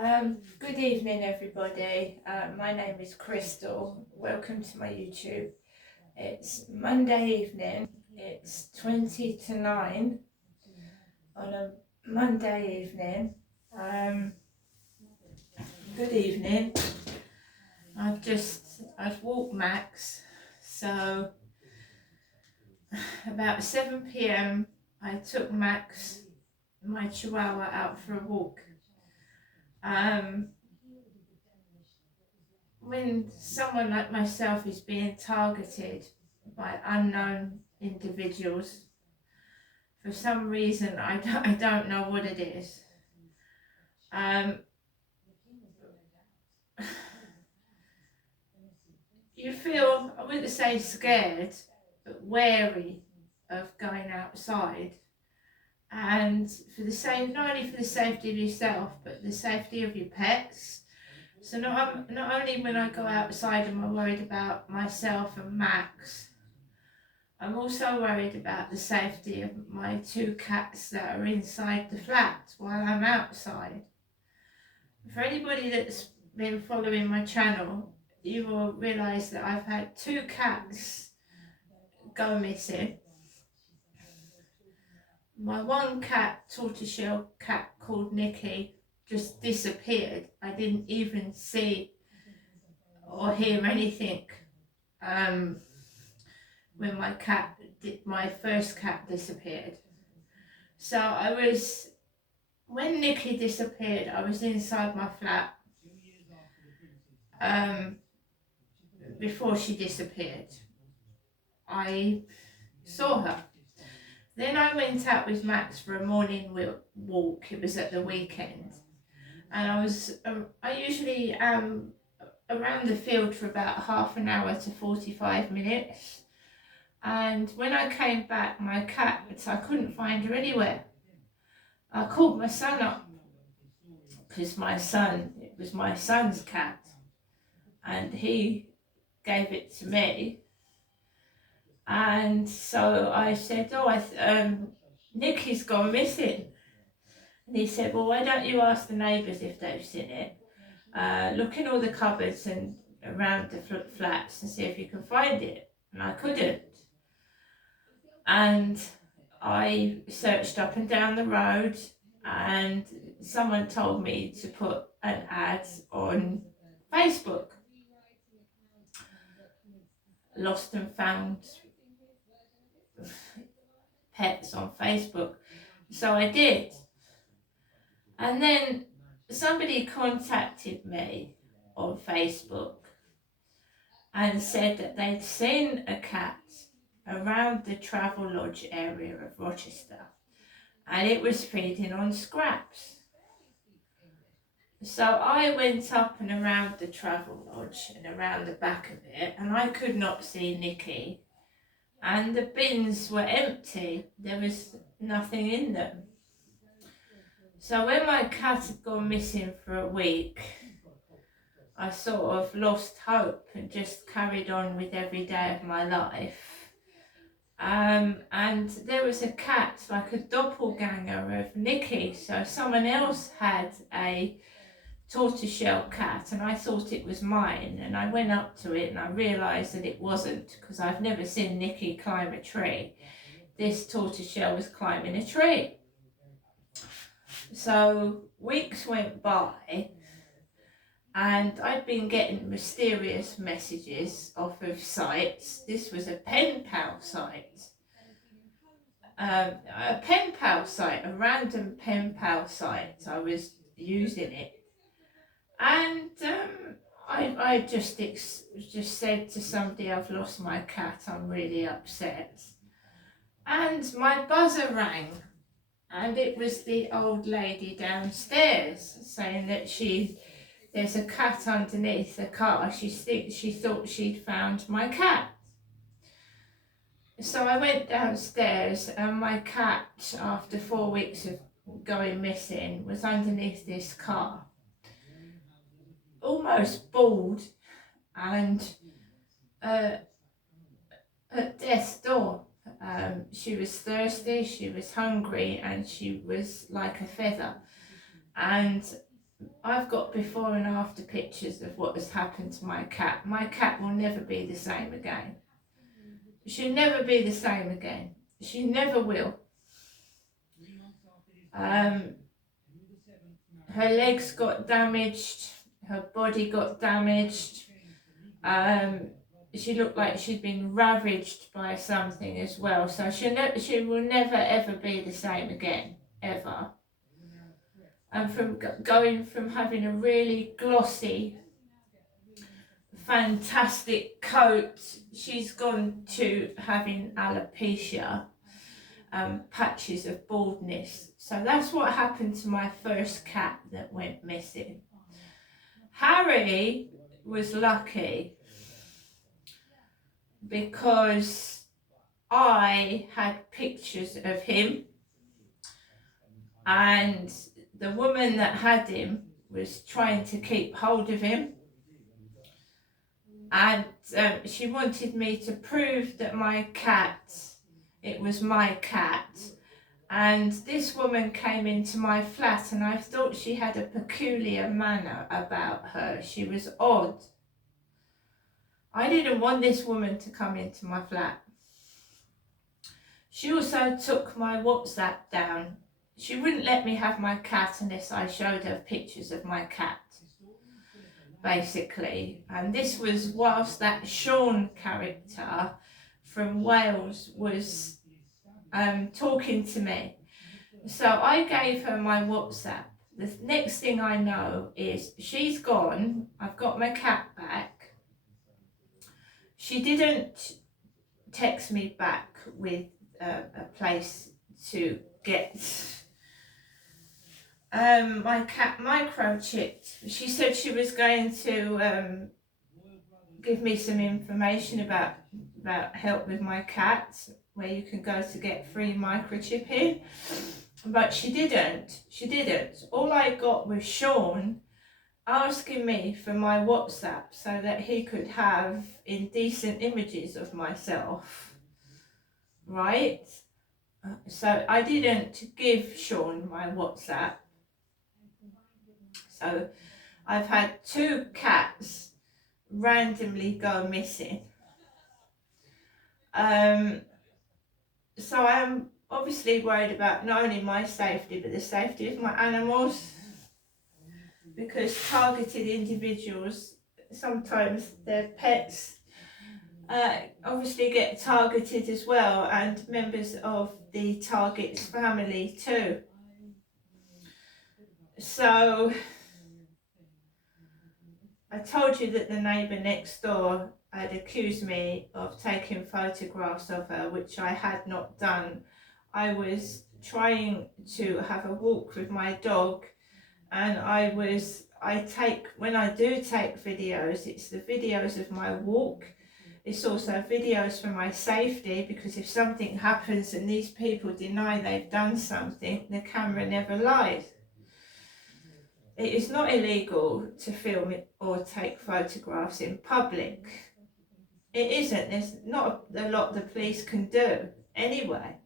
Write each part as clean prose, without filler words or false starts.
Good evening, everybody. My name is Crystal. Welcome to my YouTube. It's Monday evening. It's 20 to 9 on a Monday evening. Good evening. I've walked Max, so about 7 p.m. I took Max, my Chihuahua, out for a walk. When someone like myself is being targeted by unknown individuals, for some reason I don't know what it is, you feel, I wouldn't say scared, but wary of going outside, and not only for the safety of yourself but the safety of your pets. So not only when I go outside am I worried about myself and Max, I'm also worried about the safety of my 2 cats that are inside the flat while I'm outside. For anybody that's been following my channel, you will realise that I've had 2 cats go missing. My one cat, tortoiseshell cat called Nikki, just disappeared. I didn't even see or hear anything when my first cat disappeared. So when Nikki disappeared, I was inside my flat before she disappeared. I saw her. Then I went out with Max for a morning walk. It was at the weekend, and I usually am around the field for about half an hour to 45 minutes. And when I came back, I couldn't find her anywhere. I called my son up because it was my son's cat, and he gave it to me. And so I said, Nikki's gone missing. And he said, well, why don't you ask the neighbours if they've seen it? Look in all the cupboards and around the flats and see if you can find it. And I couldn't. And I searched up and down the road, and someone told me to put an ad on Facebook. Lost and found pets on Facebook. So I did. And then somebody contacted me on Facebook and said that they'd seen a cat around the Travelodge area of Rochester, and it was feeding on scraps. So I went up and around the Travelodge and around the back of it, and I could not see Nikki, and the bins were empty. There was nothing in them. So when my cat had gone missing for a week, I sort of lost hope and just carried on with every day of my life. And there was a cat, like a doppelganger of Nikki. So someone else had a tortoiseshell cat, and I thought it was mine. And I went up to it and I realised that it wasn't, because I've never seen Nikki climb a tree. This tortoiseshell was climbing a tree. So weeks went by, and I'd been getting mysterious messages off of sites. This was a pen pal site. A pen pal site, a random pen pal site. I was using it, and I just said to somebody, I've lost my cat, I'm really upset. And my buzzer rang, and it was the old lady downstairs saying that there's a cat underneath the car. She thought she'd found my cat. So I went downstairs, and my cat, after 4 weeks of going missing, was underneath this car, almost bald, and at death's door. She was thirsty, she was hungry, and she was like a feather. And I've got before and after pictures of what has happened to my cat. My cat will never be the same again. She'll never be the same again. She never will. Her legs got damaged, her body got damaged. She looked like she'd been ravaged by something as well. So she will never ever be the same again, ever. And from going from having a really glossy, fantastic coat, she's gone to having alopecia, patches of baldness. So that's what happened to my first cat that went missing. Harry was lucky because I had pictures of him, and the woman that had him was trying to keep hold of him, and she wanted me to prove that my cat, it was my cat. And this woman came into my flat, and I thought she had a peculiar manner about her. She was odd. I didn't want this woman to come into my flat. She also took my WhatsApp down. She wouldn't let me have my cat unless I showed her pictures of my cat, basically. And this was whilst that Sean character from Wales was talking to me. So I gave her my WhatsApp. The next thing I know is she's gone. I've got my cat back. She didn't text me back with a place to get my cat microchipped. She said she was going to give me some information about help with my cat, where you can go to get free microchipping, but she didn't. All I got was Sean asking me for my WhatsApp so that he could have indecent images of myself, right? So I didn't give Sean my WhatsApp. So I've had 2 cats randomly go missing. So I'm obviously worried about not only my safety but the safety of my animals, because targeted individuals, sometimes their pets obviously get targeted as well, and members of the target's family too. So I told you that the neighbour next door had accused me of taking photographs of her, which I had not done. I was trying to have a walk with my dog, and when I do take videos, it's the videos of my walk. It's also videos for my safety, because if something happens and these people deny they've done something, the camera never lies. It is not illegal to film it or take photographs in public. It isn't. There's not a lot the police can do anyway.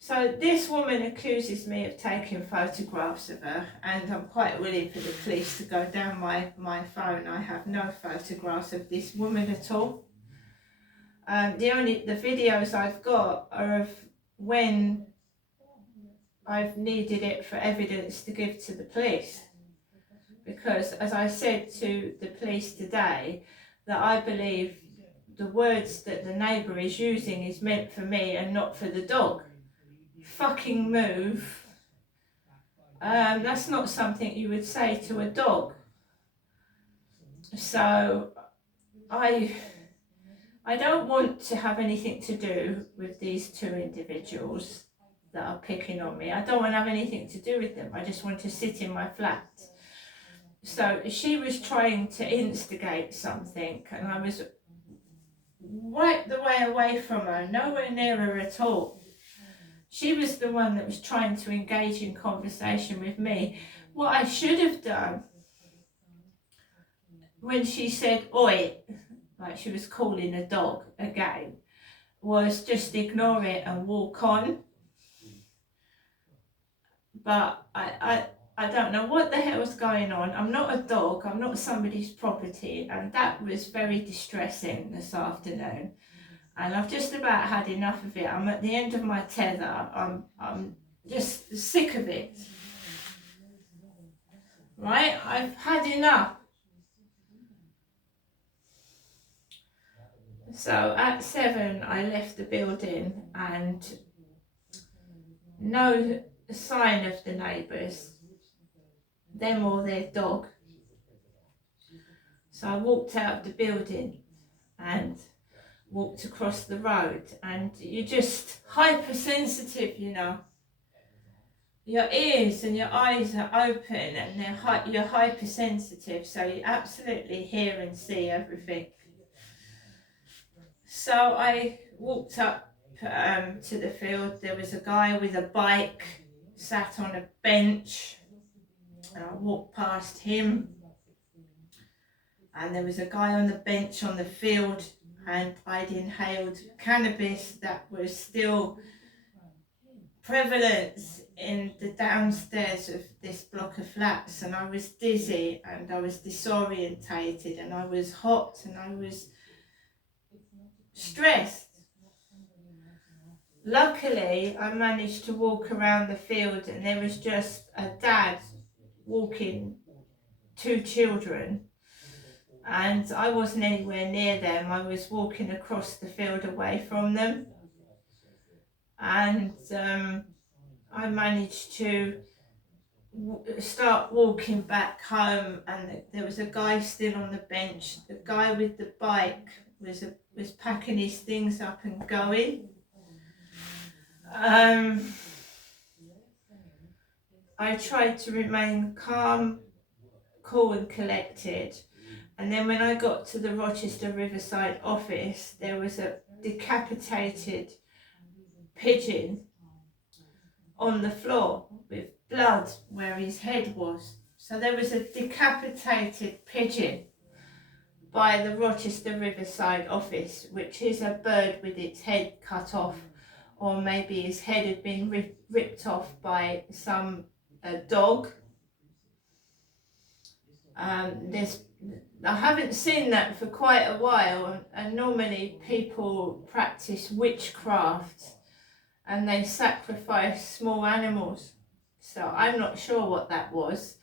So this woman accuses me of taking photographs of her, and I'm quite willing for the police to go down my phone. I have no photographs of this woman at all. The videos I've got are of when I've needed it for evidence to give to the police, because as I said to the police today, that I believe the words that the neighbour is using is meant for me and not for the dog. Fucking move. That's not something you would say to a dog. So I don't want to have anything to do with these 2 individuals that are picking on me. I don't want to have anything to do with them. I just want to sit in my flat. So she was trying to instigate something, and I was right the way away from her, nowhere near her at all. She was the one that was trying to engage in conversation with me. What I should have done, when she said oi, like she was calling a dog again, was just ignore it and walk on. But I don't know what the hell's going on. I'm not a dog, I'm not somebody's property, and that was very distressing this afternoon. And I've just about had enough of it. I'm at the end of my tether. I'm just sick of it. Right? I've had enough. So at 7, I left the building and no sign of the neighbours, them or their dog. So I walked out of the building and walked across the road, and you're just hypersensitive, you know. Your ears and your eyes are open and you're hypersensitive, so you absolutely hear and see everything. So I walked up to the field. There was a guy with a bike sat on a bench. I walked past him, and there was a guy on the bench on the field, and I'd inhaled cannabis that was still prevalent in the downstairs of this block of flats, and I was dizzy and I was disorientated and I was hot and I was stressed. Luckily, I managed to walk around the field, and there was just a dad walking 2 children, and I wasn't anywhere near them. I was walking across the field away from them, and I managed to start walking back home, and there was a guy still on the bench. The guy with the bike was packing his things up and going. I tried to remain calm, cool and collected, and then when I got to the Rochester Riverside office, there was a decapitated pigeon on the floor with blood where his head was. So there was a decapitated pigeon by the Rochester Riverside office, which is a bird with its head cut off, or maybe his head had been ripped off by some dog. I haven't seen that for quite a while, and normally people practice witchcraft and they sacrifice small animals. So I'm not sure what that was.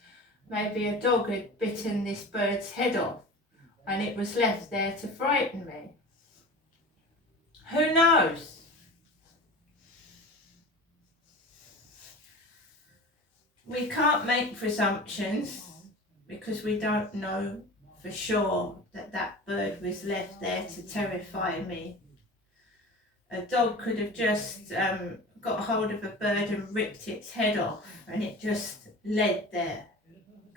Maybe a dog had bitten this bird's head off and it was left there to frighten me. Who knows? We can't make presumptions because we don't know for sure that that bird was left there to terrify me. A dog could have just got hold of a bird and ripped its head off, and it just laid there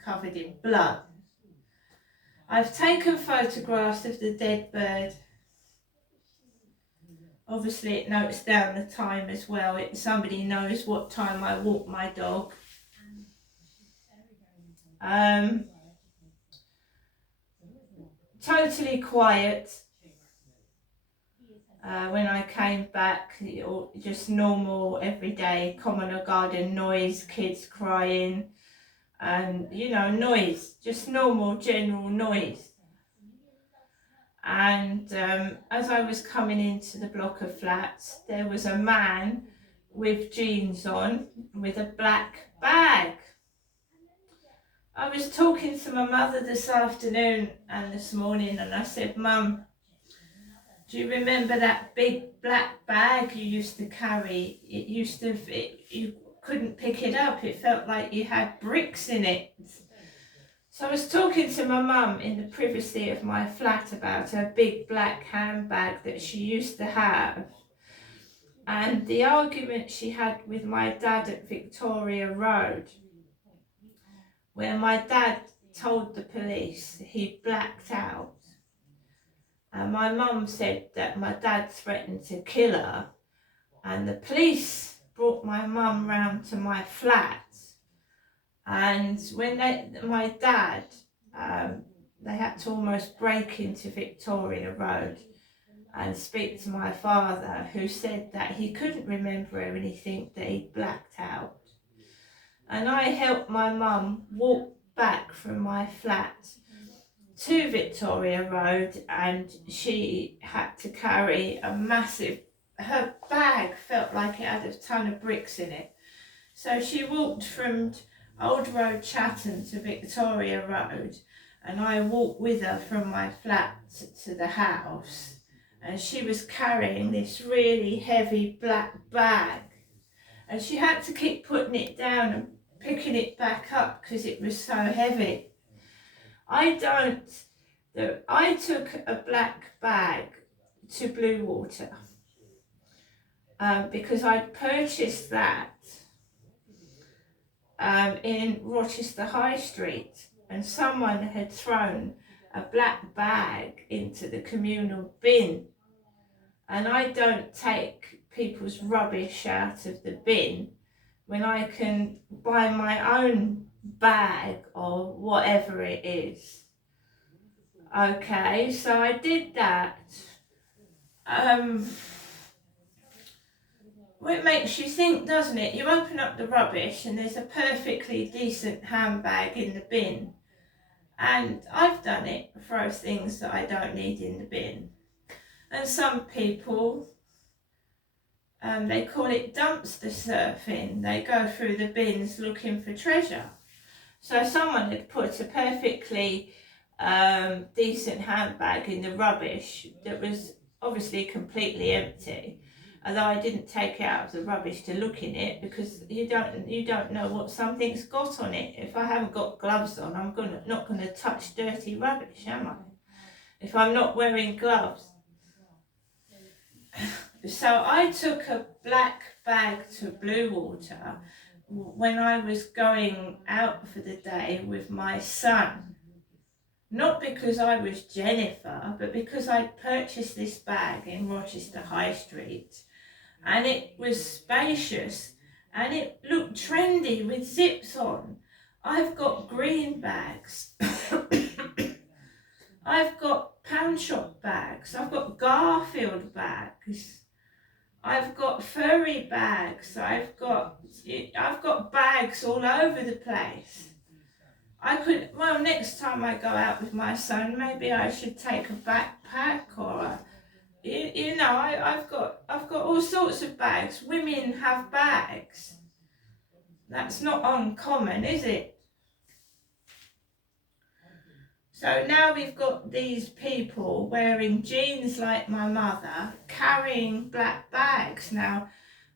covered in blood. I've taken photographs of the dead bird. Obviously it notes down the time as well. Somebody knows what time I walk my dog. Totally quiet. When I came back, just normal everyday common garden noise, kids crying, and noise, just normal general noise. And as I was coming into the block of flats, there was a man with jeans on with a black bag. I was talking to my mother this afternoon and this morning, and I said, Mum, do you remember that big black bag you used to carry? You couldn't pick it up. It felt like you had bricks in it. So I was talking to my mum in the privacy of my flat about her big black handbag that she used to have, and the argument she had with my dad at Victoria Road, where my dad told the police he blacked out. And my mum said that my dad threatened to kill her, and the police brought my mum round to my flat, and when my dad, they had to almost break into Victoria Road and speak to my father, who said that he couldn't remember anything, that he blacked out. and I helped my mum walk back from my flat to Victoria Road, and she had to carry a massive, her bag felt like it had a ton of bricks in it. So she walked from Old Road Chatham to Victoria Road, and I walked with her from my flat to the house, and she was carrying this really heavy black bag, and she had to keep putting it down and picking it back up because it was so heavy. I took a black bag to Bluewater because I'd purchased that in Rochester High Street, and someone had thrown a black bag into the communal bin, and I don't take people's rubbish out of the bin when I can buy my own bag or whatever it is. Okay, so I did that. Well, it makes you think, doesn't it? You open up the rubbish and there's a perfectly decent handbag in the bin. And I've done it, throw things that I don't need in the bin. And some people, they call it dumpster surfing. They go through the bins looking for treasure. So someone had put a perfectly decent handbag in the rubbish that was obviously completely empty, although I didn't take it out of the rubbish to look in it, because you don't know what something's got on it. If I haven't got gloves on, I'm not gonna touch dirty rubbish, am I? If I'm not wearing gloves. So I took a black bag to Bluewater when I was going out for the day with my son. Not because I was Jennifer, but because I'd purchased this bag in Rochester High Street, and it was spacious and it looked trendy with zips on. I've got green bags. I've got pound shop bags. I've got Garfield bags. I've got furry bags. I've got bags all over the place. Next time I go out with my son, maybe I should take a backpack or I've got all sorts of bags. Women have bags. That's not uncommon, is it? So now we've got these people wearing jeans like my mother, carrying black bags. Now,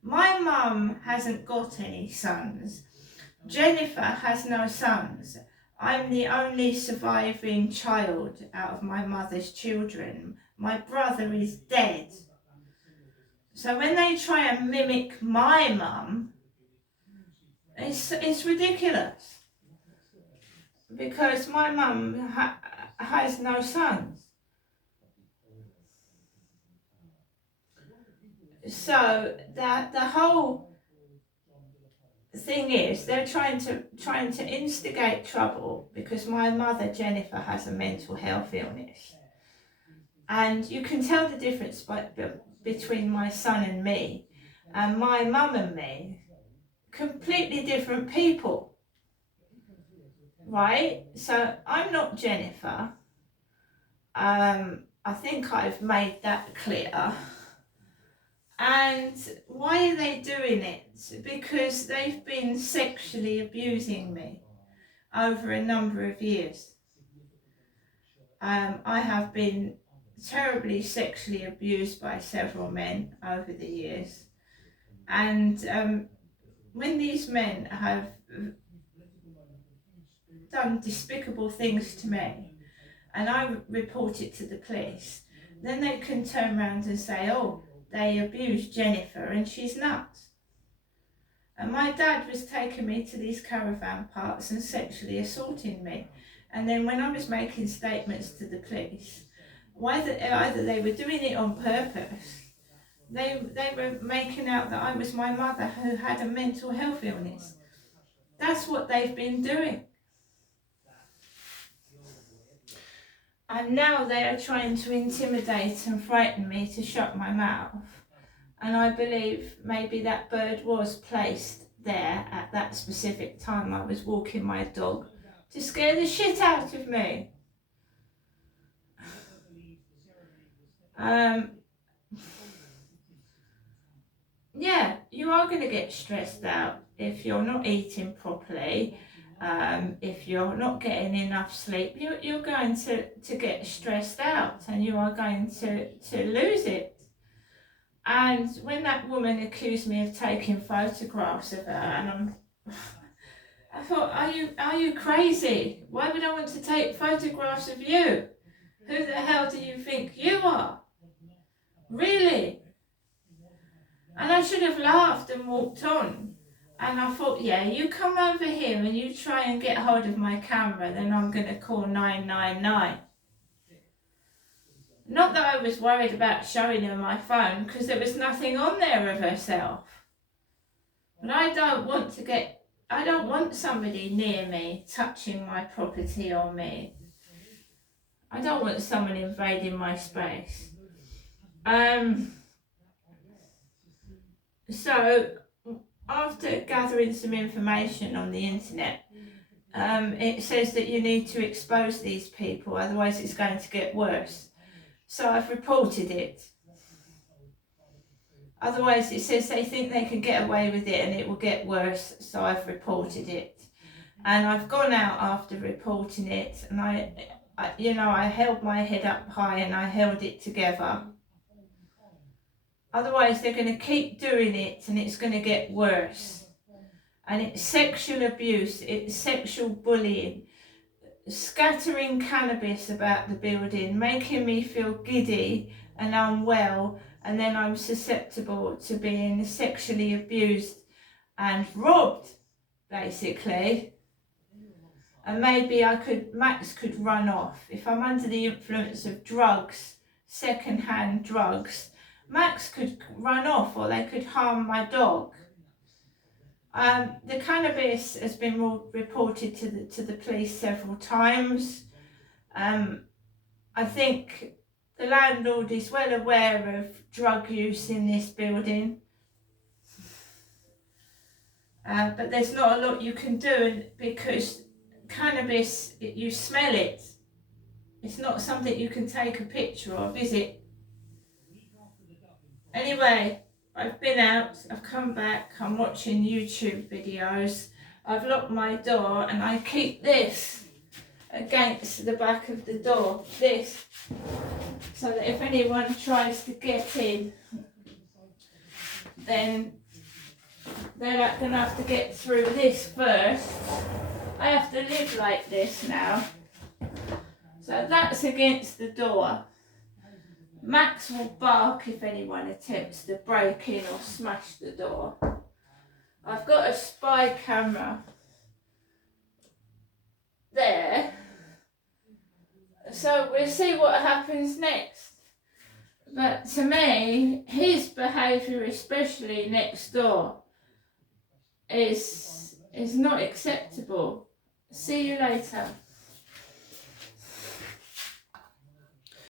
my mum hasn't got any sons. Jennifer has no sons. I'm the only surviving child out of my mother's children. My brother is dead. So when they try and mimic my mum, it's ridiculous. Because my mum has no sons. So the whole thing is, they're trying to instigate trouble because my mother Jennifer has a mental health illness, and you can tell the difference between my son and me, and my mum and me, completely different people, right? So I'm not Jennifer. I think I've made that clear. And why are they doing it? Because they've been sexually abusing me over a number of years. I have been terribly sexually abused by several men over the years. And when these men have done despicable things to me, and I report it to the police, then they can turn around and say, oh, they abused Jennifer and she's nuts. And my dad was taking me to these caravan parks and sexually assaulting me. And then when I was making statements to the police, either they were doing it on purpose, they were making out that I was my mother who had a mental health illness. That's what they've been doing. And now they are trying to intimidate and frighten me to shut my mouth. And I believe maybe that bird was placed there at that specific time. I was walking my dog to scare the shit out of me. Yeah, you are going to get stressed out if you're not eating properly. If you're not getting enough sleep, you're going to get stressed out, and you are going to lose it. And when that woman accused me of taking photographs of her, and I thought, are you crazy? Why would I want to take photographs of you? Who the hell do you think you are? Really? And I should have laughed and walked on. And I thought, yeah, you come over here and you try and get hold of my camera, then I'm going to call 999. Not that I was worried about showing her my phone, because there was nothing on there of herself. But I don't want somebody near me touching my property or me. I don't want someone invading my space. So after gathering some information on the internet, it says that you need to expose these people, otherwise it's going to get worse. So I've reported it. Otherwise it says they think they can get away with it and it will get worse, so I've reported it. And I've gone out after reporting it, and I held my head up high and I held it together. Otherwise they're going to keep doing it and it's going to get worse. And it's sexual abuse, it's sexual bullying, scattering cannabis about the building, making me feel giddy and unwell, and then I'm susceptible to being sexually abused and robbed, basically. And maybe Max could run off. If I'm under the influence of drugs, second-hand drugs, Max could run off, or they could harm my dog. The cannabis has been reported to the police several times. I think the landlord is well aware of drug use in this building. But there's not a lot you can do, because cannabis, you smell it. It's not something you can take a picture of, is it? Anyway, I've been out, I've come back, I'm watching YouTube videos, I've locked my door, and I keep this against the back of the door, this, so that if anyone tries to get in, then they're going to have to get through this first. I have to live like this now. So that's against the door. Max will bark if anyone attempts to break in or smash the door. I've got a spy camera there. So we'll see what happens next. But to me, his behaviour, especially next door, is not acceptable. See you later.